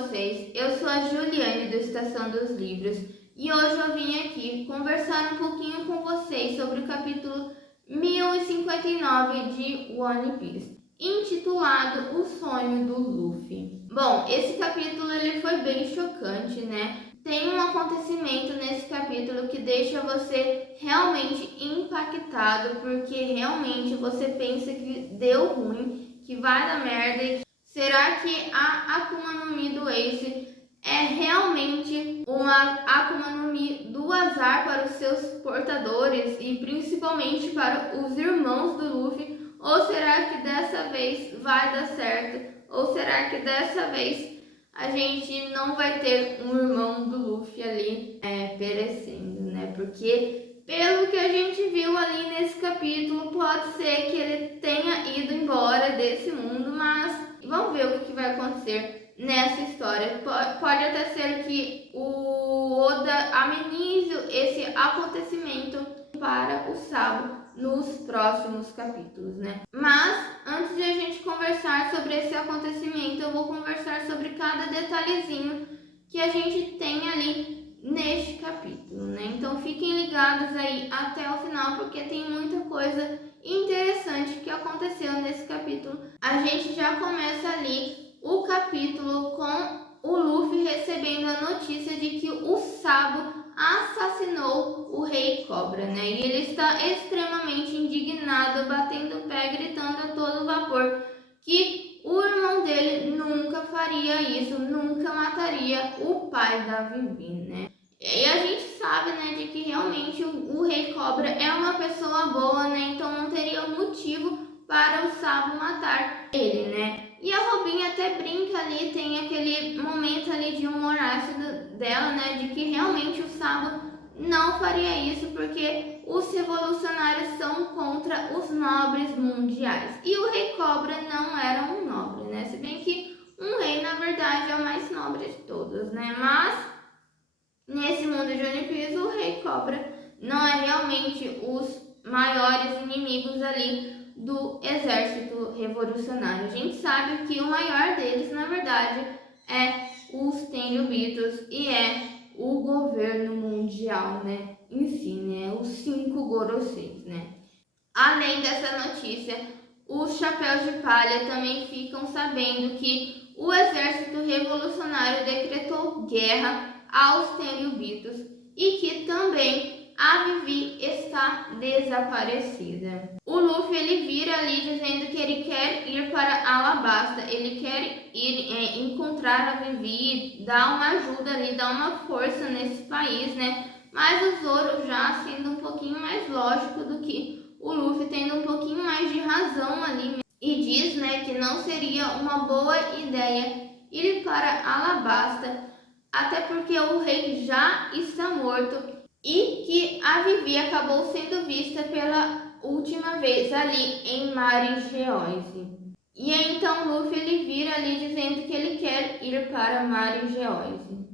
vocês? Eu sou a Juliane do Estação dos Livros e hoje eu vim aqui conversar um pouquinho com vocês sobre o capítulo 1059 de One Piece, intitulado O Sonho do Luffy. Bom, esse capítulo ele foi bem chocante, né? Tem um acontecimento nesse capítulo que deixa você realmente impactado, porque realmente você pensa que deu ruim, que vai dar merda. Será que a Akuma no Mi do Ace é realmente uma Akuma no Mi do azar para os seus portadores e principalmente para os irmãos do Luffy? Ou será que dessa vez vai dar certo? Ou será que dessa vez a gente não vai ter um irmão do Luffy ali perecendo, né? Porque pelo que a gente viu ali nesse capítulo, pode ser que ele tenha ido embora desse mundo, mas vamos ver o que vai acontecer nessa história. Pode até ser que o Oda amenize esse acontecimento para o Sabo nos próximos capítulos, né? Mas antes de a gente conversar sobre esse acontecimento, eu vou conversar sobre cada detalhezinho que a gente tem ali neste capítulo, né? Então fiquem ligados aí até o final, porque tem muita coisa interessante que aconteceu nesse capítulo. A gente já começa ali o capítulo com o Luffy recebendo a notícia de que o Sabo assassinou o Rei Cobra, né? E ele está extremamente indignado, batendo o pé, gritando a todo vapor que o irmão dele nunca faria isso, nunca mataria o pai da Vivi, né? E a gente sabe, né, de que realmente o Rei Cobra é uma pessoa boa, né? Então não teria motivo para o Sabo matar ele, né? E a Robin até brinca ali, tem aquele momento ali de humor ácido dela, né? De que realmente o Sabo não faria isso porque os revolucionários são contra os nobres mundiais. E o Rei Cobra não era um nobre, né? Se bem que um rei, na verdade, é o mais nobre de todos, né? Mas nesse mundo de One Piece, o Rei Cobra não é realmente os maiores inimigos ali do exército revolucionário. A gente sabe que o maior deles, na verdade, é os Tenryubitos e é o governo mundial, né, em si, né, os 5 Goroseis, né. Além dessa notícia, os Chapéus de Palha também ficam sabendo que o exército revolucionário decretou guerra aos Tenryubitos e que também a Vivi está desaparecida. O Luffy ele vira ali dizendo que ele quer ir para Alabasta, ele quer ir encontrar a Vivi, dar uma ajuda ali, dar uma força nesse país, né? Mas o Zoro já sendo um pouquinho mais lógico do que o Luffy, tendo um pouquinho mais de razão ali e diz, né, que não seria uma boa ideia ir para Alabasta, até porque o rei já está morto e que a Vivi acabou sendo vista pela última vez ali em Marigeoise. E aí então Luffy ele vira ali dizendo que ele quer ir para Marigeoise.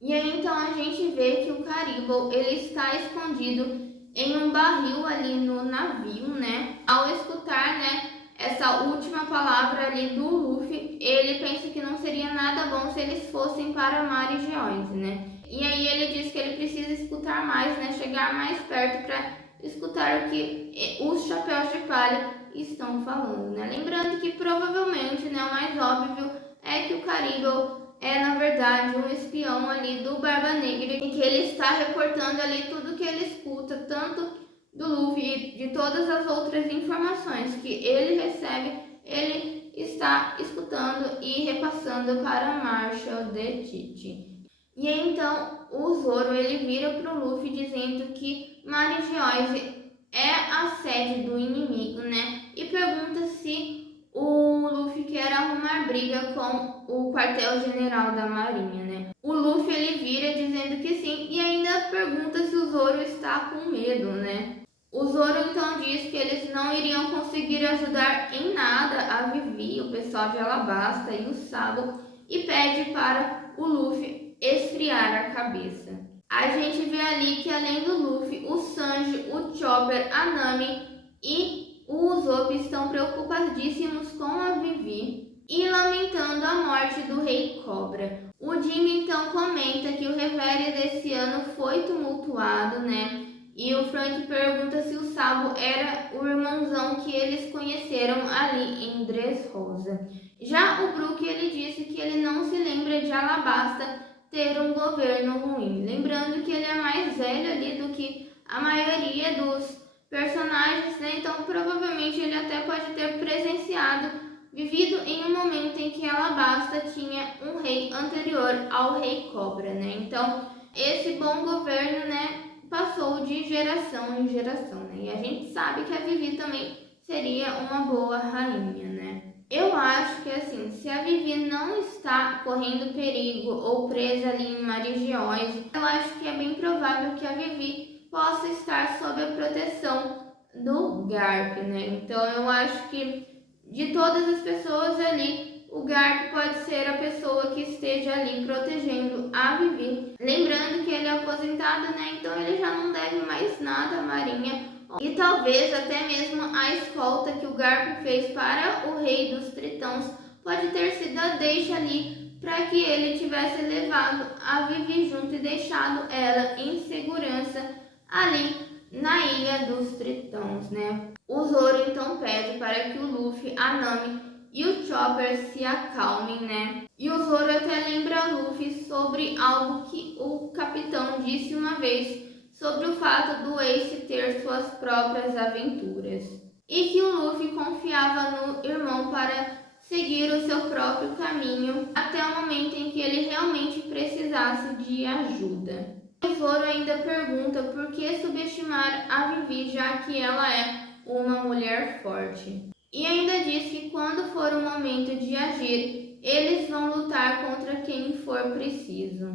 E aí então a gente vê que o Caribou ele está escondido em um barril ali no navio, né? Ao escutar, né, essa última palavra ali do Luffy, ele pensa que não seria nada bom se eles fossem para Marigeoise, né? E aí ele diz que ele precisa escutar mais, né? Chegar mais perto para escutar o que os Chapéus de Palha estão falando, né? Lembrando que provavelmente, né, o mais óbvio é que o Caribou é, na verdade, um espião ali do Barba Negra e que ele está reportando ali tudo que ele escuta, tanto do Luffy e de todas as outras informações que ele recebe, ele está escutando e repassando para Marshall de Tite. E aí, então o Zoro ele vira para o Luffy dizendo que Marigeoise é a sede do inimigo, né? E pergunta se o Luffy quer arrumar briga com o quartel-general da marinha, né? O Luffy ele vira dizendo que sim e ainda pergunta se o Zoro está com medo, né? O Zoro então diz que eles não iriam conseguir ajudar em nada a Vivi, o pessoal de Alabasta e o Sabo, e pede para o Luffy esfriar a cabeça. A gente vê ali que além do Luffy, o Sanji, o Chopper, a Nami e o Usopp estão preocupadíssimos com a Vivi e lamentando a morte do Rei Cobra. O Jimmy então comenta que o revério desse ano foi tumultuado, né? E o Frank pergunta se o Sabo era o irmãozão que eles conheceram ali em Dressrosa. Já o Brook, ele disse que ele não se lembra de Alabasta ter um governo ruim. Lembrando que ele é mais velho ali do que a maioria dos personagens, né? Então provavelmente ele até pode ter vivido em um momento em que Alabasta tinha um rei anterior ao Rei Cobra, né? Então esse bom governo, né, passou de geração em geração, né? E a gente sabe que a Vivi também seria uma boa rainha, né? Eu acho que assim, se a Vivi não está correndo perigo ou presa ali em Marigeoise, eu acho que é bem provável que a Vivi possa estar sob a proteção do Garp, né? Então eu acho que de todas as pessoas ali, o Garp pode ser a pessoa que esteja ali protegendo a Vivi. Lembrando que ele é aposentado, né? Então ele já não deve mais nada à Marinha. E talvez até mesmo a escolta que o Garp fez para o Rei dos Tritões pode ter sido a deixa ali para que ele tivesse levado a Vivi junto e deixado ela em segurança ali na Ilha dos Tritões, né? O Zoro então pede para que o Luffy, a Nami e o Chopper se acalmem, né? E o Zoro até lembra Luffy sobre algo que o capitão disse uma vez sobre o fato do Ace ter suas próprias aventuras. E que o Luffy confiava no irmão para seguir o seu próprio caminho até o momento em que ele realmente precisasse de ajuda. O Zoro ainda pergunta por que subestimar a Vivi, já que ela é uma mulher forte. E ainda diz que quando for o momento de agir, eles vão lutar contra quem for preciso.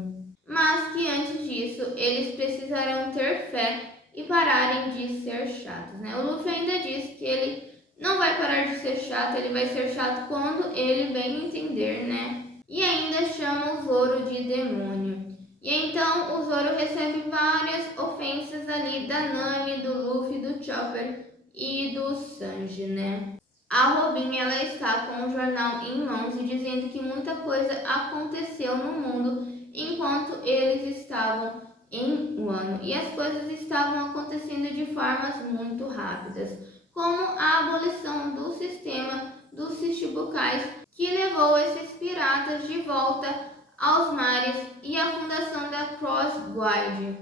Mas que antes disso, eles precisarão ter fé e pararem de ser chatos, né? O Luffy ainda diz que ele não vai parar de ser chato, ele vai ser chato quando ele bem entender, né? E ainda chama o Zoro de demônio. E então o Zoro recebe várias ofensas ali da Nami, do Luffy, do Chopper e do Sanji, né? A Robin, ela está com o jornal em mãos e dizendo que muita coisa aconteceu no mundo enquanto eles estavam em Wano. E as coisas estavam acontecendo de formas muito rápidas, como a abolição do sistema dos Shichibukais, que levou esses piratas de volta aos mares, e a fundação da Cross Guard.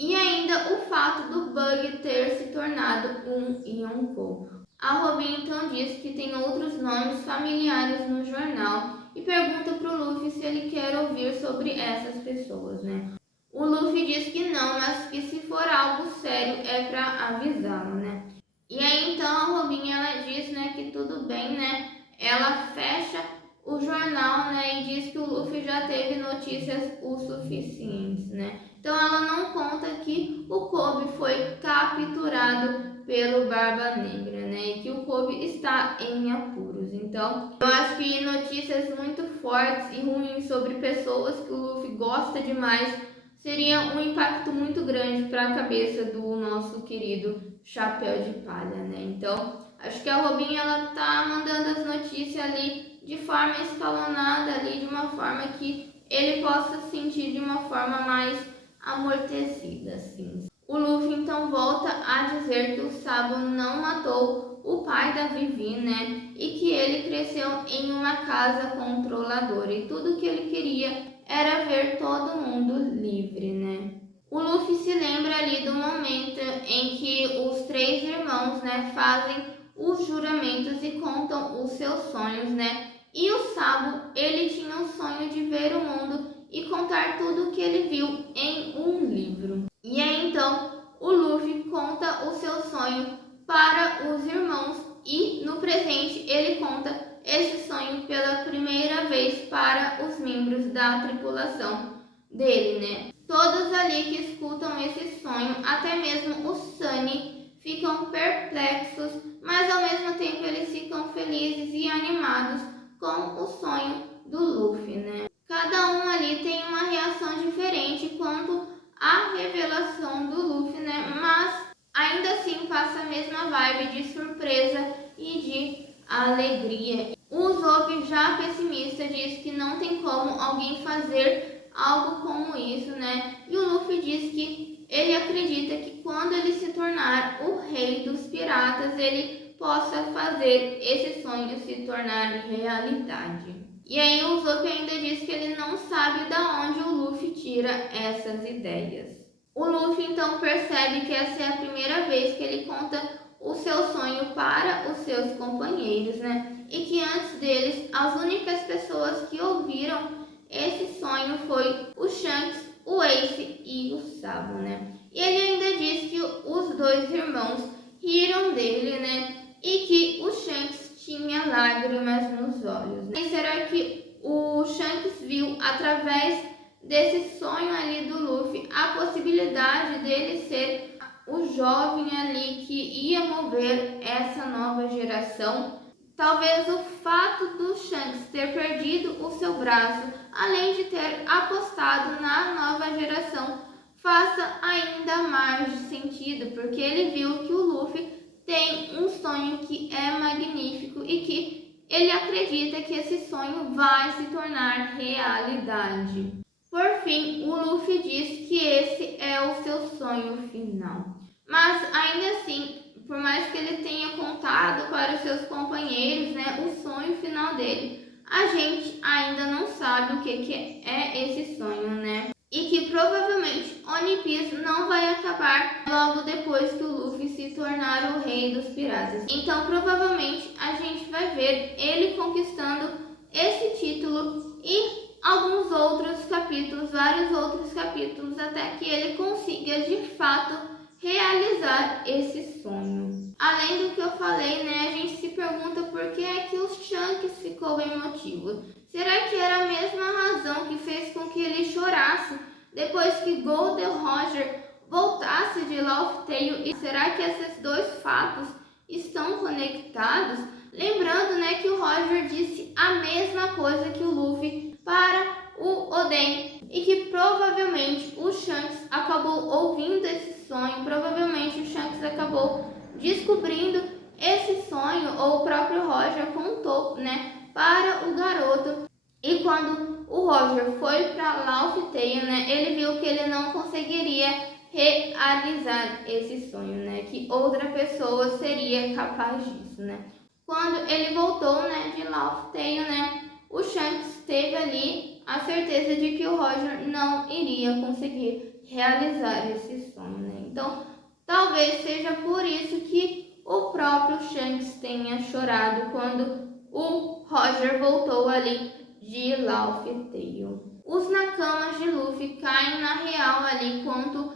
E ainda o fato do Bug ter se tornado um Yonkou. A Robin então diz que tem outros nomes familiares no jornal e pergunta para o Luffy se ele quer ouvir sobre essas pessoas, né? O Luffy diz que não, mas que se for algo sério é para avisá-lo, né? E aí então a Robin, ela diz, né, que tudo bem, né? Ela fecha o jornal, né, e diz que o Luffy já teve notícias o suficientes, né? Então ela não conta que o Kobe foi capturado pelo Barba Negra, né? E que o Kobe está em apuros. Então, eu acho que notícias muito fortes e ruins sobre pessoas que o Luffy gosta demais seria um impacto muito grande para a cabeça do nosso querido Chapéu de Palha, né? Então, acho que a Robin, ela tá mandando as notícias ali de forma escalonada ali, de uma forma que ele possa sentir de uma forma mais amortecida, assim. O Luffy então volta a dizer que o Sabo não matou o pai da Vivi, né? E que ele cresceu em uma casa controladora e tudo que ele queria era ver todo mundo livre, né? O Luffy se lembra ali do momento em que os três irmãos, né, fazem os juramentos e contam os seus sonhos, né? E o Sabo, ele tinha o sonho de ver o mundo e contar tudo o que ele viu em um livro. E aí então o Luffy conta o seu sonho para os irmãos e no presente ele conta esse sonho pela primeira vez para os membros da tripulação dele, né? Todos ali que escutam esse sonho, até mesmo o Sunny, ficam perplexos, mas ao mesmo tempo eles ficam felizes e animados com o sonho do Luffy, né? Cada um ali tem uma reação diferente quanto à revelação do Luffy, né? Mas ainda assim passa a mesma vibe de surpresa e de alegria. O Usopp, já pessimista, roteirista diz que não tem como alguém fazer algo como isso, né? E o Luffy diz que ele acredita que quando ele se tornar o rei dos piratas, ele possa fazer esse sonho se tornar realidade. E aí o Usopp ainda diz que ele não sabe da onde o Luffy tira essas ideias. O Luffy então percebe que essa é a primeira vez que ele conta o seu sonho para os seus companheiros, né? E que antes deles, as únicas pessoas que ouviram esse sonho foi o Shanks, o Ace e o Sabo, né? E ele ainda diz que os dois irmãos riram dele, né? E que o Shanks tinha lágrimas nos olhos, né? E será que o Shanks viu através desse sonho ali do Luffy a possibilidade dele ser o jovem ali que ia mover essa nova geração? Talvez o fato do Shanks ter perdido o seu braço, além de ter apostado na nova geração, faça ainda mais de sentido, porque ele viu que o Luffy tem um sonho que é magnífico e que ele acredita que esse sonho vai se tornar realidade. Por fim, o Luffy diz que esse é o seu sonho final. Mas ainda assim, por mais que ele tenha contado para os seus companheiros, né, o sonho final dele, a gente ainda não sabe o que é esse sonho, né? E que provavelmente One Piece não vai acabar logo depois que o Luffy se tornar o rei dos piratas. Então provavelmente a gente vai ver ele conquistando esse título e alguns outros capítulos, vários outros capítulos, até que ele consiga de fato realizar esse sonho. Além do que eu falei, né, a gente se pergunta por que é que o Shanks ficou emotivo. Será que era a mesma razão que fez com que ele chorasse depois que Gold Roger voltasse de Laugh Tale? E será que esses dois fatos estão conectados? Lembrando, né, que o Roger disse a mesma coisa que o Luffy para o Oden e que provavelmente o Shanks acabou ouvindo esse sonho, provavelmente o Shanks acabou descobrindo esse sonho, ou o próprio Roger contou, né, para o garoto. E quando o Roger foi para Laugh Tale, né, ele viu que ele não conseguiria realizar esse sonho, né, que outra pessoa seria capaz disso, né. Quando ele voltou, né, de Laugh Tale, né, o Shanks teve ali a certeza de que o Roger não iria conseguir realizar esse sonho, né? Então, talvez seja por isso que o próprio Shanks tenha chorado quando o Roger voltou ali de Laugh Tale. Os Nakamas de Luffy caem na real ali quanto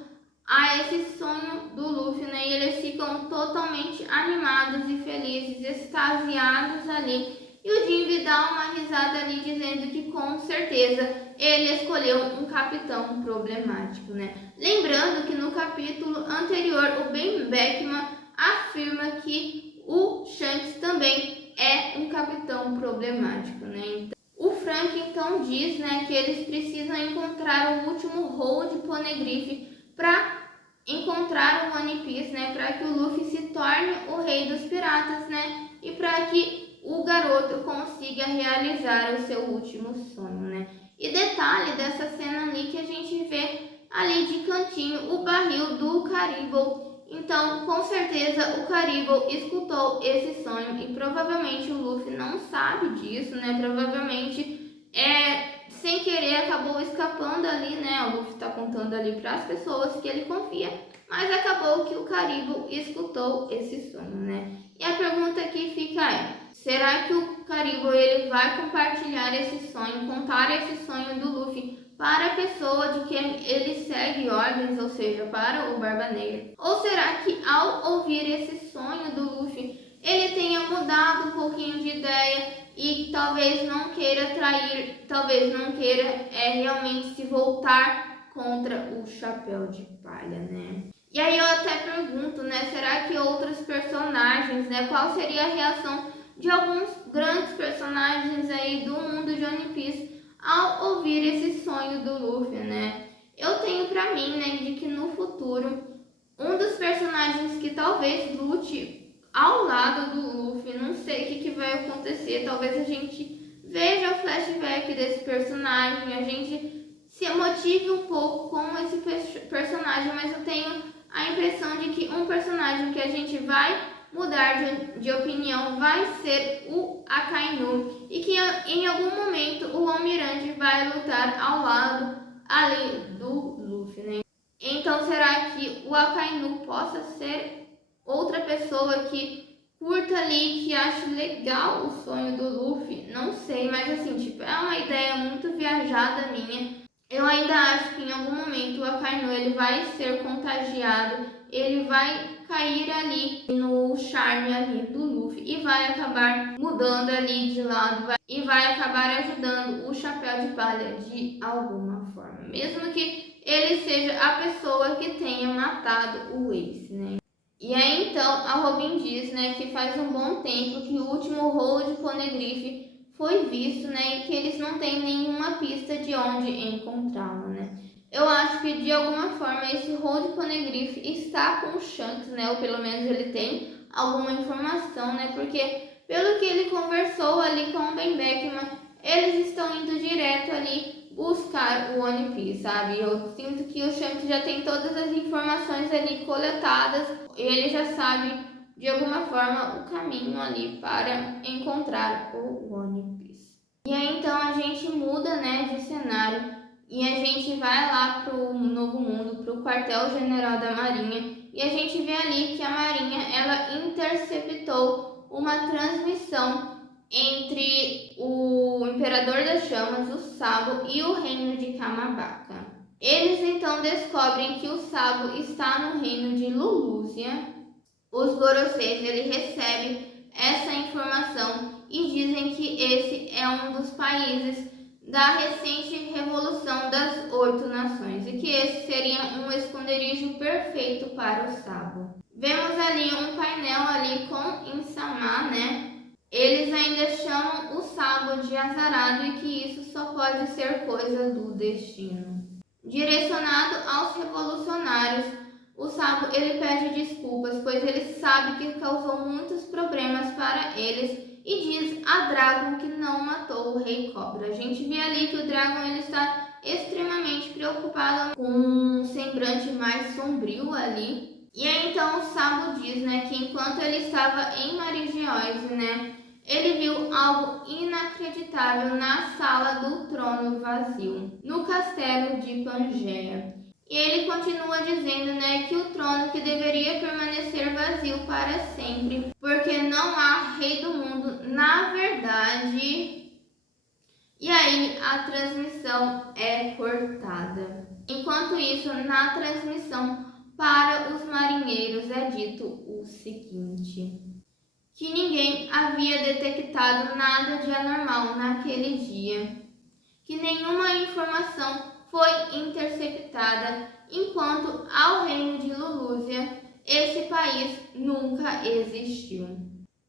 a esse sonho do Luffy, né? E eles ficam totalmente animados e felizes, extasiados ali. E o Jinbe dá uma risada ali dizendo que com certeza ele escolheu um capitão problemático, né? Lembrando que no capítulo anterior o Ben Beckman afirma que o Shanks também é um capitão problemático, né? Então, o Frank então diz, né, que eles precisam encontrar o último Hold Poneglyph para encontrar o One Piece, né, para que o Luffy se torne o rei dos piratas, né? E para que o garoto consiga realizar o seu último sonho, né? E detalhe dessa cena ali que a gente vê ali de cantinho o barril do Caribou. Então, com certeza o Caribou escutou esse sonho e provavelmente o Luffy não sabe disso, né? Provavelmente sem querer acabou escapando ali, né? O Luffy tá contando ali para as pessoas que ele confia, mas acabou que o Caribou escutou esse sonho, né? E a pergunta que fica é: será que o Caribou ele vai compartilhar esse sonho, contar esse sonho do Luffy para a pessoa de quem ele segue ordens, ou seja, para o Barba Negra? Ou será que ao ouvir esse sonho do Luffy, ele tenha mudado um pouquinho de ideia e talvez não queira trair, talvez não queira realmente se voltar contra o Chapéu de Palha, né? E aí eu até pergunto, né, será que outros personagens, né, qual seria a reação de alguns grandes personagens aí do mundo de One Piece ao ouvir esse sonho do Luffy, né? Eu tenho pra mim, né, de que no futuro um dos personagens que talvez lute ao lado do Luffy, não sei o que vai acontecer, talvez a gente veja o Flash flashback desse personagem, a gente se emotive um pouco com esse personagem, mas eu tenho a impressão de que um personagem que a gente vai mudar de opinião vai ser o Akainu, e que em algum momento o Almirante vai lutar ao lado ali do Luffy, né? Então será que o Akainu possa ser outra pessoa que curta ali, que ache legal o sonho do Luffy? Não sei, mas assim, tipo, é uma ideia muito viajada minha. Eu ainda acho que em algum momento o Akainu ele vai ser contagiado, ele vai cair ali no charme ali do Luffy e vai acabar mudando ali de lado e vai acabar ajudando o Chapéu de Palha de alguma forma, mesmo que ele seja a pessoa que tenha matado o Ace, né? E aí então a Robin diz, né, que faz um bom tempo que o último rolo de Poneglyph foi visto, né, e que eles não têm nenhuma pista de onde encontrá-lo, né. Eu acho que de alguma forma esse rolo de Poneglyph está com o Shanks, né, ou pelo menos ele tem alguma informação, né, porque pelo que ele conversou ali com o Ben Beckman, eles estão indo direto ali buscar o One Piece, sabe? Eu sinto que o Shanks já tem todas as informações ali coletadas, ele já sabe de alguma forma o caminho ali para encontrar o One Piece. E aí então a gente muda, né, de cenário e a gente vai lá pro Novo Mundo, pro quartel-general da Marinha, e a gente vê ali que a Marinha ela interceptou uma transmissão entre o Imperador das Chamas, o Sabo, e o reino de Kamabaka. Eles então descobrem que o Sabo está no reino de Lulusia. Os Goroseis ele recebe essa informação e dizem que esse é um dos países da recente Revolução das 8 Nações e que esse seria um esconderijo perfeito para o Sabo. Vemos ali um painel ali com Insama, né? Eles ainda chamam o Sabo de azarado e que isso só pode ser coisa do destino. Direcionado aos revolucionários, o Sabo ele pede desculpas, pois ele sabe que causou muitos problemas para eles e diz a Dragon que não matou o Rei Cobra. A gente vê ali que o Dragon ele está extremamente preocupado com um semblante mais sombrio ali. E aí então o Sabo diz, né, que enquanto ele estava em Marigeoise, né, ele viu algo inacreditável na sala do trono vazio, no castelo de Pangeia. E ele continua dizendo, né, que o trono que deveria permanecer vazio para sempre, porque não há rei do mundo, na verdade. E aí a transmissão é cortada. Enquanto isso, na transmissão para os marinheiros é dito o seguinte: que ninguém havia detectado nada de anormal naquele dia, que nenhuma informação foi interceptada, enquanto ao reino de Lulusia, esse país nunca existiu.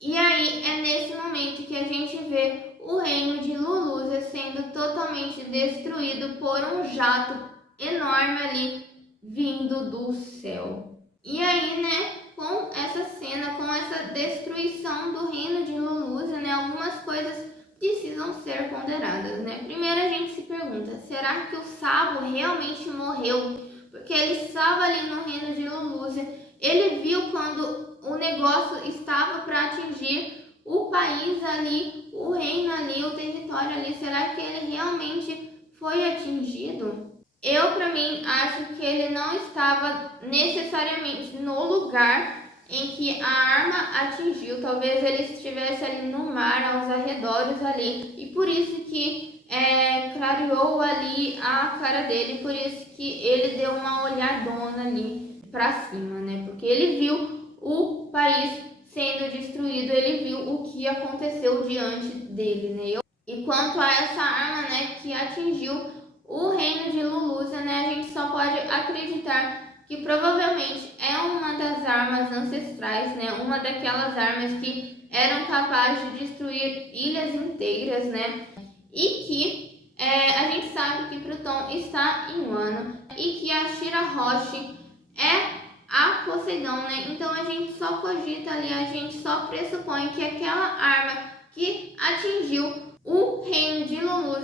E aí é nesse momento que a gente vê o reino de Lulusia sendo totalmente destruído por um jato enorme ali vindo do céu. E aí, né, com essa cena, com essa destruição do reino de Lulusia, né, algumas coisas precisam ser ponderadas, né? Primeiro a gente se pergunta, será que o Sabo realmente morreu? Porque ele estava ali no reino de Lulusia, ele viu quando o negócio estava para atingir o país ali, o reino ali, o território ali, será que ele realmente foi atingido? Eu, para mim, acho que ele não estava necessariamente no lugar em que a arma atingiu. Talvez ele estivesse ali no mar, aos arredores ali, e por isso que clareou ali a cara dele, por isso que ele deu uma olhadona ali para cima, né? Porque ele viu o país sendo destruído, ele viu o que aconteceu diante dele, né? E quanto a essa arma, né, que atingiu o reino de Lulusia, né, a gente só pode acreditar que provavelmente é uma das armas ancestrais, né, uma daquelas armas que eram capazes de destruir ilhas inteiras, né, e que a gente sabe que Pluton está em Wano e que a Shirahoshi é a Poseidon, né, então a gente só cogita ali, a gente só pressupõe que aquela arma que atingiu o reino de Lulusia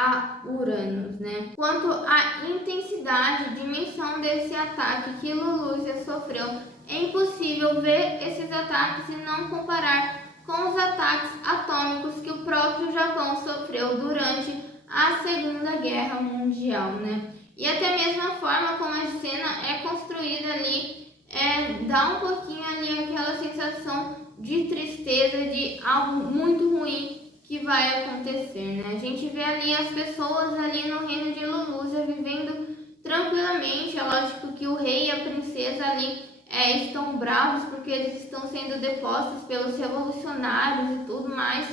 a Uranus, né? Quanto à intensidade, dimensão desse ataque que Lulúzia sofreu, é impossível ver esses ataques e não comparar com os ataques atômicos que o próprio Japão sofreu durante a Segunda Guerra Mundial, né? E até mesmo a forma como a cena é construída ali, dá um pouquinho ali aquela sensação de tristeza, de algo muito ruim que vai acontecer, né? A gente vê ali as pessoas ali no reino de Lulúzia vivendo tranquilamente. É lógico que o rei e a princesa ali estão bravos porque eles estão sendo depostos pelos revolucionários e tudo mais.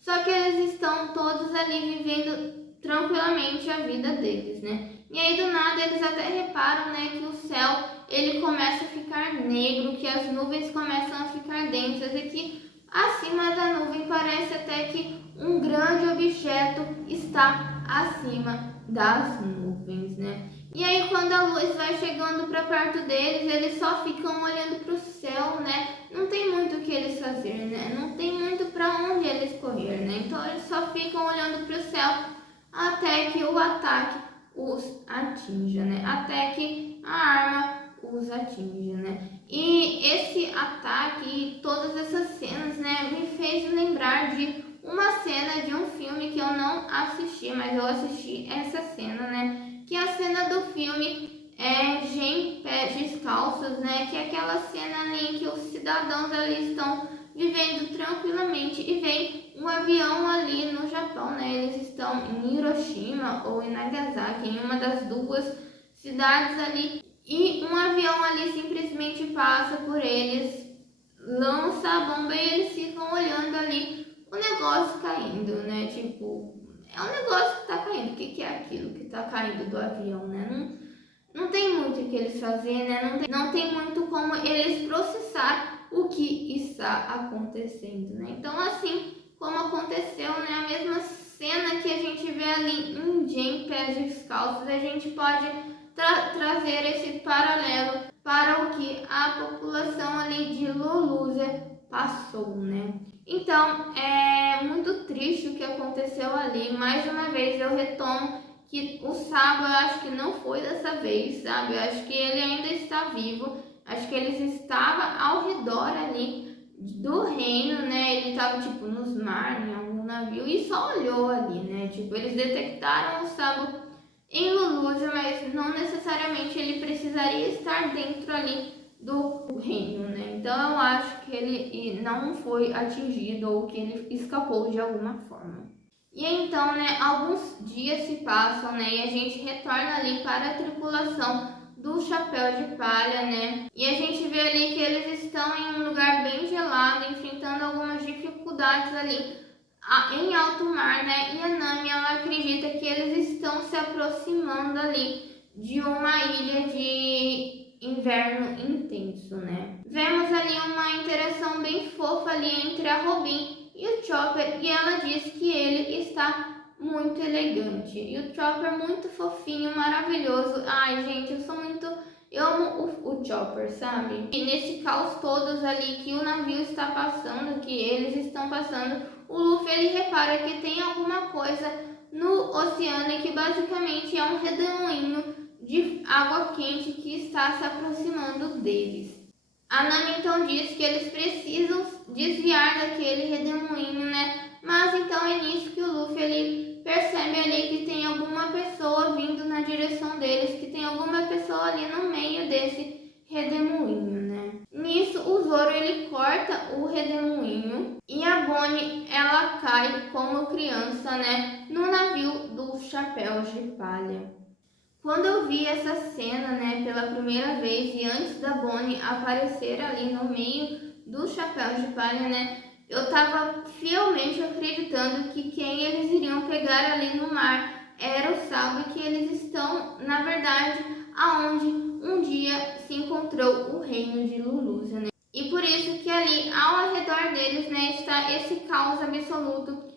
Só que eles estão todos ali vivendo tranquilamente a vida deles, né? E aí do nada eles até reparam, né, que o céu ele começa a ficar negro, que as nuvens começam a ficar densas e que acima da nuvem parece até que um grande objeto está acima das nuvens, né? E aí quando a luz vai chegando para perto deles, eles só ficam olhando para o céu, né? Não tem muito o que eles fazer, né? Não tem muito para onde eles correr, né? Então eles só ficam olhando para o céu até que o ataque os atinja, né? Até que a arma os atinja, né? E esse ataque e todas essas cenas, né, me fez lembrar de uma cena de um filme que eu não assisti, mas eu assisti essa cena, né? Que é a cena do filme Gen Pés Descalços, né? Que é aquela cena ali em que os cidadãos ali estão vivendo tranquilamente e vem um avião ali no Japão, né? Eles estão em Hiroshima ou em Nagasaki, em uma das duas cidades ali, e um avião ali simplesmente passa por eles, lança a bomba e eles ficam olhando ali o negócio caindo, né? Tipo, é um negócio que tá caindo. O que é aquilo que tá caindo do avião, né? Não tem muito o que eles fazerem, né? Não tem muito como eles processar o que está acontecendo, né? Então, assim como aconteceu, né? A mesma cena que a gente vê ali em Gen Pés Descalços, a gente pode trazer esse paralelo para o que a população ali de Lulúzia passou, né? Então, é muito triste o que aconteceu ali. Mais uma vez eu retomo que o Sabo, eu acho que não foi dessa vez, sabe? Eu acho que ele ainda está vivo. Acho que eles estavam ao redor ali do reino, né? Ele estava tipo nos mares, em algum navio, e só olhou ali, né? Tipo, eles detectaram o Sabo em Lulúzia, mas não necessariamente ele precisaria estar dentro ali do reino, né? Então eu acho que ele não foi atingido ou que ele escapou de alguma forma. E então, né, alguns dias se passam, né, e a gente retorna ali para a tripulação do Chapéu de Palha, né? E a gente vê ali que eles estão em um lugar bem gelado, enfrentando algumas dificuldades ali em alto mar, né? E a Nami, ela acredita que eles estão se aproximando ali de uma ilha de inverno intenso, né? Vemos ali uma interação bem fofa ali entre a Robin e o Chopper, e ela diz que ele está muito elegante. E o Chopper muito fofinho, maravilhoso. Ai, gente, eu amo o Chopper, sabe? E nesse caos todos ali que o navio está passando, que eles estão passando, o Luffy ele repara que tem alguma coisa no oceano e que basicamente é um redemoinho de água quente que está se aproximando deles. A Nami então diz que eles precisam desviar daquele redemoinho, né? Mas então é nisso que o Luffy ele percebe ali que tem alguma pessoa vindo na direção deles, que tem alguma pessoa ali no meio desse redemoinho, né? Nisso o Zoro ele corta o redemoinho e a Bonnie ela cai como criança, né? No navio dos Chapéus de Palha. Quando eu vi essa cena, né, pela primeira vez e antes da Bonnie aparecer ali no meio dos Chapéus de Palha, né, eu tava fielmente acreditando que quem eles iriam pegar ali no mar era o Sabo e que eles estão, na verdade, aonde um dia se encontrou o reino de Lulúzia, né? E por isso que ali, ao redor deles, né, está esse caos absoluto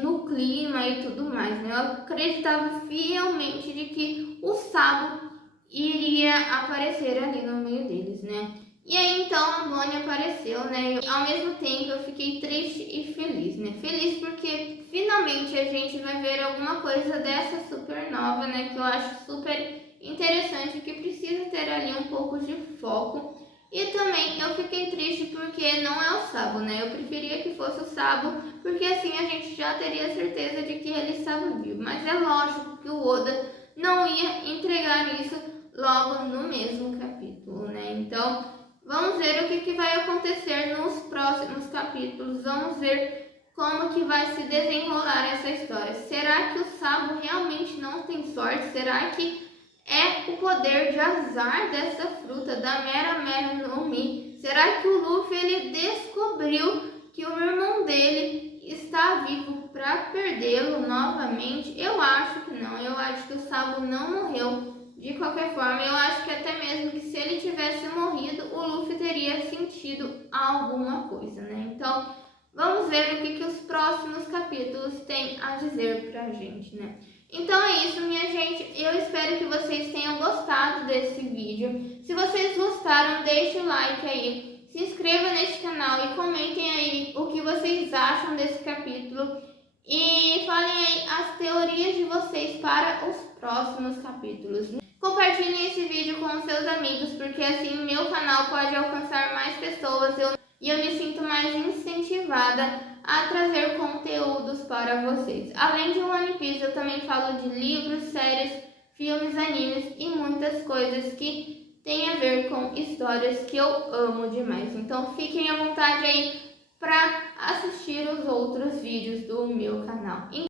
no clima e tudo mais, né? Eu acreditava fielmente de que o Sabo iria aparecer ali no meio deles, né? E aí então a Bonnie apareceu, né? E ao mesmo tempo eu fiquei triste e feliz, né? Feliz porque finalmente a gente vai ver alguma coisa dessa supernova, né? Que eu acho super interessante, que precisa ter ali um pouco de foco. E também eu fiquei triste porque não é o Sabo, né? Eu preferia que fosse o Sabo, porque assim a gente já teria certeza de que ele estava vivo. Mas é lógico que o Oda não ia entregar isso logo no mesmo capítulo, né? Então vamos ver o que vai acontecer nos próximos capítulos. Vamos ver como que vai se desenrolar essa história. Será que o Sabo realmente não tem sorte? Será que é o poder de azar dessa fruta, da Mera no Mi? Será que o Luffy ele descobriu que o irmão dele está vivo para perdê-lo novamente? Eu acho que não. Eu acho que o Sabo não morreu. De qualquer forma, eu acho que até mesmo que se ele tivesse morrido, o Luffy teria sentido alguma coisa, né? Então, vamos ver o que os próximos capítulos têm a dizer pra gente, né? Então é isso, minha gente. Eu espero que vocês tenham gostado desse vídeo. Se vocês gostaram, deixe o like aí. Se inscreva neste canal e comentem aí o que vocês acham desse capítulo. E falem aí as teorias de vocês para os próximos capítulos. Compartilhem esse vídeo com os seus amigos, porque assim o meu canal pode alcançar mais pessoas e eu me sinto mais incentivada a trazer conteúdos para vocês. Além de One Piece, eu também falo de livros, séries, filmes, animes e muitas coisas que têm a ver com histórias que eu amo demais. Então fiquem à vontade aí para assistir os outros vídeos do meu canal.